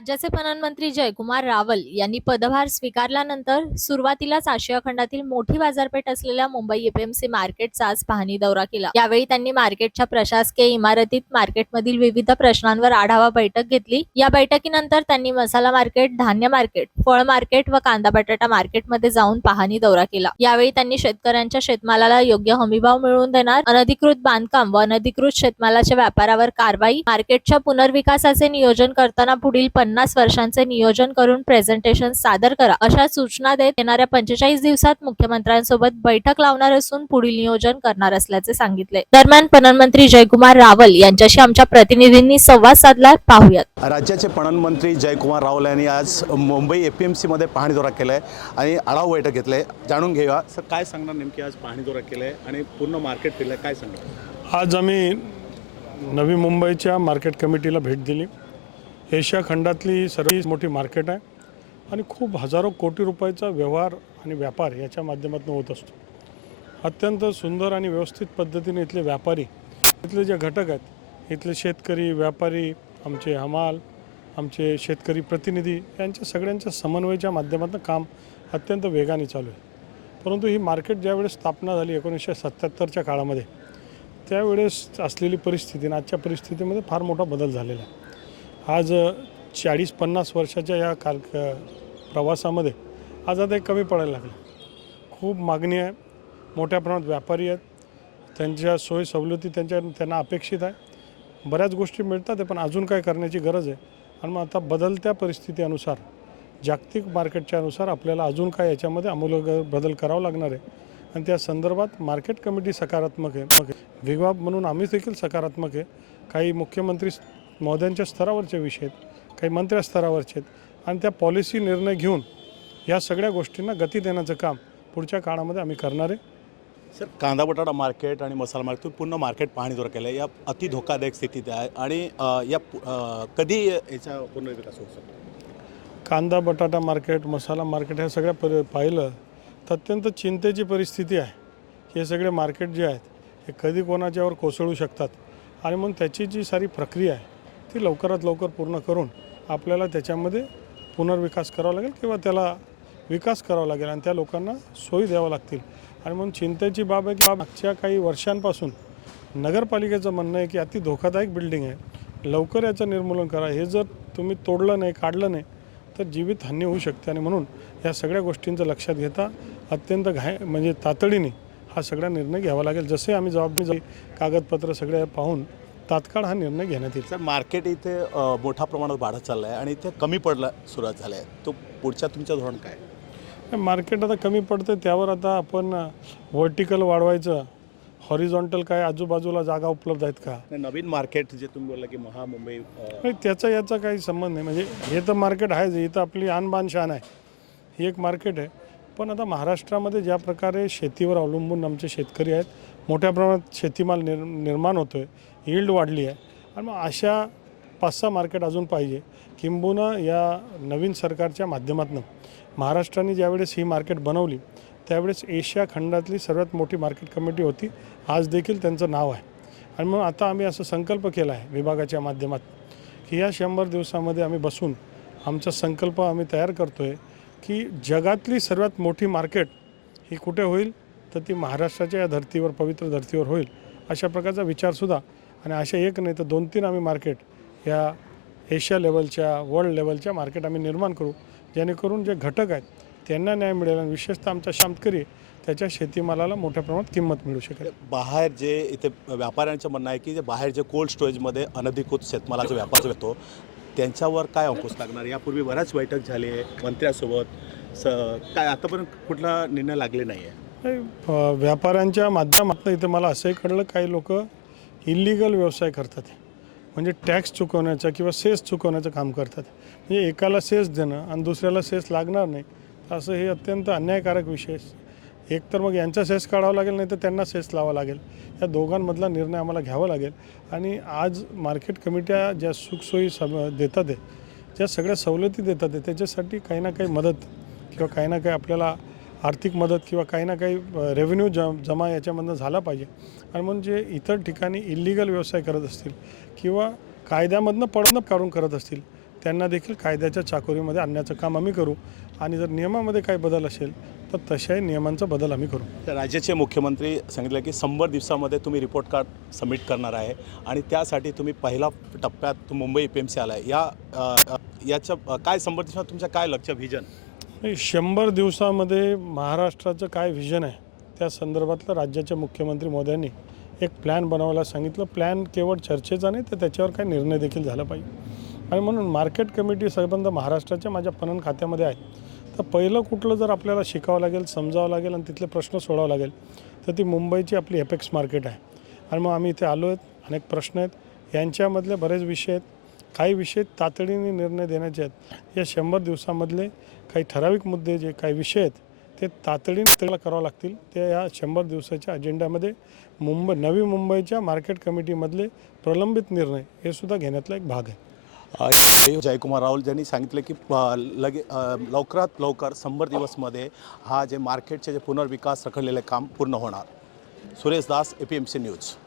राज्याचे पणनमंत्री जयकुमार रावल यांनी पदभार स्वीकारल्यानंतर सुरुवातीलाच आशिया खंडातील मोठी बाजारपेठ असलेल्या मुंबई एपीएमसी मार्केटचा आज पाहणी दौरा केला. यावेळी त्यांनी मार्केटच्या प्रशासकीय इमारतीत मार्केटमधील विविध प्रश्नांवर आढावा बैठक घेतली. या बैठकीनंतर त्यांनी मसाला मार्केट धान्य मार्केट फळ मार्केट व कांदा बटाटा मार्केटमध्ये जाऊन पाहणी दौरा केला. यावेळी त्यांनी शेतकऱ्यांच्या शेतमालाला योग्य हमीभाव मिळवून देणार अनधिकृत बांधकाम व अनधिकृत शेतमालाच्या व्यापारावर कारवाई मार्केटच्या पुनर्विकासाचे नियोजन करताना पुढील पन्नास वर्षांचे नियोजन करून प्रेझेंटेशन सादर करा. अशा सूचना देत येणाऱ्या पंचेचाळीस दिवसात मुख्यमंत्र्यांसोबत बैठक लावणार असून पुढील नियोजन करणार असल्याचे सांगितले. दरम्यान पणनमंत्री जयकुमार रावल यांच्याशी आमच्या प्रतिनिधींनी संवाद साधला. पाहूयात. राज्याचे पणन मंत्री जयकुमार रावल यांनी आज मुंबई ए पी एम सीमध्ये पाहणी दौरा केला आहे आणि आढावा बैठक घेतलं जाणून घेऊया. सर काय सांगणार नेमकी आज पाहणी दौरा केला आहे आणि पूर्ण मार्केट फिरलं आहे काय सांगणार? आज आम्ही नवी मुंबईच्या मार्केट कमिटीला भेट दिली. एशिया खंडातली सर्वात मोठी मार्केट आहे आणि खूप हजारो कोटी रुपयाचा व्यवहार आणि व्यापार याच्या माध्यमातून होत असतो. अत्यंत सुंदर आणि व्यवस्थित पद्धतीने इथले व्यापारी इथले जे घटक आहेत इथले शेतकरी व्यापारी आमचे हमाल आमचे शेतकरी प्रतिनिधी यांच्या सगळ्यांच्या समन्वयाच्या माध्यमातून काम अत्यंत वेगाने चालू आहे. परंतु ही मार्केट ज्यावेळेस स्थापना झाली एकोणीसशे सत्त्याहत्तरच्या काळामध्ये त्यावेळेस असलेली परिस्थिती आणि आजच्या परिस्थितीमध्ये फार मोठा बदल झालेला आहे. आज चाळीस पन्नास वर्षाच्या या काल क- प्रवासामध्ये आज आता एक कमी पडायला लागलं. खूप मागणी आहे. मोठ्या प्रमाणात व्यापारी आहेत. त्यांच्या सोयी सवलती त्यांच्या त्यांना अपेक्षित आहे. बऱ्याच गोष्टी मिळतात आहे पण अजून काय करण्याची गरज आहे. आणि मग आता बदलत्या परिस्थितीनुसार जागतिक मार्केटच्या अनुसार आपल्याला अजून काय याच्यामध्ये आमूल बदल करावा लागणार आहे. आणि त्या संदर्भात मार्केट कमिटी सकारात्मक आहे. मग विभाग म्हणून आम्ही देखील सकारात्मक आहे. काही मुख्यमंत्री महोदयांच्या स्तरावरचे विषय आहेत काही मंत्र्या स्तरावरचे आहेत. आणि त्या पॉलिसी निर्णय घेऊन या सगळ्या गोष्टींना गती देण्याचं काम पुढच्या काळामध्ये आम्ही करणार आहे. सर कांदा बटाटा मार्केट आणि मसाला मार्केट पूर्ण मार्केट पाहणी दौरा केला आहे. या अति धोकादायक स्थितीत आहे आणि या कधी याचा पुनर्विकास होऊ शकतो? कांदा बटाटा मार्केट मसाला मार्केट ह्या सगळ्या पर पाहिलं तर अत्यंत चिंतेची परिस्थिती आहे. हे सगळे मार्केट जे आहेत हे कधी कोणाच्यावर कोसळू शकतात? आणि म्हणून त्याची जी सारी प्रक्रिया आहे ती लवकरात लवकर पूर्ण करून आपल्याला त्याच्यामध्ये पुनर्विकास करावा लागेल किंवा त्याला विकास करावा लागेल आणि त्या लोकांना सोयी द्याव्या लागतील. आणि म्हणून चिंतेची बाब आहे की मागच्या काही वर्षांपासून नगरपालिकेचं म्हणणं आहे की अति धोकादायक बिल्डिंग आहे. लवकर याचं निर्मूलन करा. हे जर तुम्ही तोडलं नाही काढलं नाही तर जीवितहानी होऊ शकते. आणि म्हणून या सगळ्या गोष्टींचं लक्षात घेता अत्यंत घाय म्हणजे तातडीने हा सगळा निर्णय घ्यावा लागेल. जसे आम्ही जबाबदारी कागदपत्र सगळे पाहून तात्काळ हा निर्णय घेण्यात येईल. सर मार्केट इथे अ, मोठ्या प्रमाणात वाढत चाललं आहे आणि इथे कमी पडला सुरुवात झाली आहे. तो पुढच्या तुमचं धोरण काय? मार्केट आता कमी पडतं त्यावर आता आपण व्हर्टिकल वाढवायचं हॉरिझॉन्टल काय आजूबाजूला जागा उपलब्ध आहेत का? नाही, नवीन मार्केट जे तुम्ही बोलला की महा मुंबई अ, नाही त्याचा याचा काही संबंध नाही. म्हणजे हे तर मार्केट आहेच इथं आपली आणबान शान आहे. ही एक मार्केट आहे. पण आता महाराष्ट्रामध्ये ज्या प्रकारे शेतीवर अवलंबून आमचे शेतकरी आहेत मोठ्या प्रमाणात शेतीमाल निर् निर्माण होतो आहे यील्ड वाढली आहे. आणि मग अशा पाच सहा मार्केट अजून पाहिजे. किंबहुना या नवीन सरकारच्या माध्यमातून महाराष्ट्राने ज्यावेळेस ही मार्केट बनवली त्यावेळेस एशिया खंडातली सर्वात मोठी मार्केट कमिटी होती. आज देखील त्यांचं नाव आहे. आणि मग आता आम्ही असं संकल्प केला आहे विभागाच्या माध्यमात की या शंभर दिवसामध्ये आम्ही बसून आमचा संकल्प आम्ही तयार करतो आहे की जगातली सर्वात मोठी मार्केट ही कुठे होईल? तर ती महाराष्ट्राच्या या धर्तीवर पवित्र धर्तीवर होईल अशा प्रकारचा विचारसुद्धा. आणि अशा एक नाही तर दोन तीन आम्ही मार्केट या एशिया लेवलच्या वर्ल्ड लेवलच्या मार्केट आम्ही निर्माण करू जेणेकरून जे घटक आहेत त्यांना न्याय मिळेल आणि विशेषतः आमचा शेतकरी त्याच्या शेतीमालाला मोठ्या प्रमाणात किंमत मिळू शकेल. बाहेर जे इथे व्यापाऱ्यांचं म्हणणं आहे की जे बाहेर जे कोल्ड स्टोरेजमध्ये अनधिकृत शेतमालाचा व्यापार होतो त्यांच्यावर काय अंकुश लागणार? यापूर्वी बऱ्याच बैठक झाली आहे मंत्र्यासोबत. स काय आतापर्यंत कुठला निर्णय लागले नाही आहे नाही, व्यापाऱ्यांच्या माध्यमातून इथे मला असंही कळलं काही लोक इलिगल व्यवसाय करतात. म्हणजे टॅक्स चुकवण्याचं किंवा सेस चुकवण्याचं काम करतात. म्हणजे एकाला सेस देणं आणि दुसऱ्याला सेस लागणार नाही तर असं हे अत्यंत अन्यायकारक विषय एक तर मग यांचा सेस काढावा लागेल नाही तर त्यांना सेस लावा लागेल. या दोघांमधला निर्णय आम्हाला घ्यावा लागेल. आणि आज मार्केट कमिट्या ज्या सुखसोयी सम देतात आहे ज्या सगळ्या सवलती देतात आहे त्याच्यासाठी काही ना काही मदत किंवा काही ना काही आपल्याला आर्थिक मदत किंवा काही ना काही रेव्हेन्यू ज जमा याच्यामधनं झाला पाहिजे. आणि म्हणून जे इतर ठिकाणी इलिगल व्यवसाय करत असतील किंवा कायद्यामधनं पडणं काढून करत असतील त्यांना देखील कायद्याच्या चाकोरीमध्ये आणण्याचं काम आम्ही करू. आणि जर नियमामध्ये काही बदल असेल तर तशाही नियमांचा बदल आम्ही करू. राज्याचे मुख्यमंत्री सांगितलं की शंभर दिवसामध्ये तुम्ही रिपोर्ट कार्ड सबमिट करणार आहे. आणि त्यासाठी तुम्ही पहिला टप्प्यात तु- मुंबई पी एम सी आला आहे. या अ, काय शंभर दिवसात तुमचं काय लक्ष व्हिजन नाही, शंभर दिवसामध्ये महाराष्ट्राचं काय व्हिजन आहे त्या संदर्भातलं राज्याचे मुख्यमंत्री मोदयांनी एक प्लॅन बनवायला सांगितलं. प्लॅन केवळ चर्चेचा नाही तर त्याच्यावर काही निर्णय देखील झाला पाहिजे. आणि म्हणून मार्केट कमिटी संबंध महाराष्ट्राच्या माझ्या पणन खात्यामध्ये आहे. तर पहिलं कुठलं जर आपल्याला शिकावं लागेल समजावं लागेल आणि तिथले प्रश्न सोडावं लागेल तर ती मुंबईची आपली एपेक्स मार्केट आहे. आणि मग आम्ही इथे आलो आहेत अनेक प्रश्न आहेत. यांच्यामधले बरेच विषय आहेत. काही विषय तातडीने निर्णय देण्याचे आहेत. या शंभर दिवसामधले काही ठराविक मुद्दे जे काही विषय आहेत ते तातडीने त्याला करावं लागतील. ते या शंभर दिवसाच्या अजेंड्यामध्ये मुंबई नवी मुंबईच्या मार्केट कमिटीमधले प्रलंबित निर्णय हे सुद्धा घेण्यातला एक भाग आहे. जयकुमार राहुल यांनी सांगितलं की लगे लवकरात लवकर शंभर दिवसमध्ये हा जे मार्केटचे जे पुनर्विकास रखडलेले काम पूर्ण होणार. Suresh Das A P M C news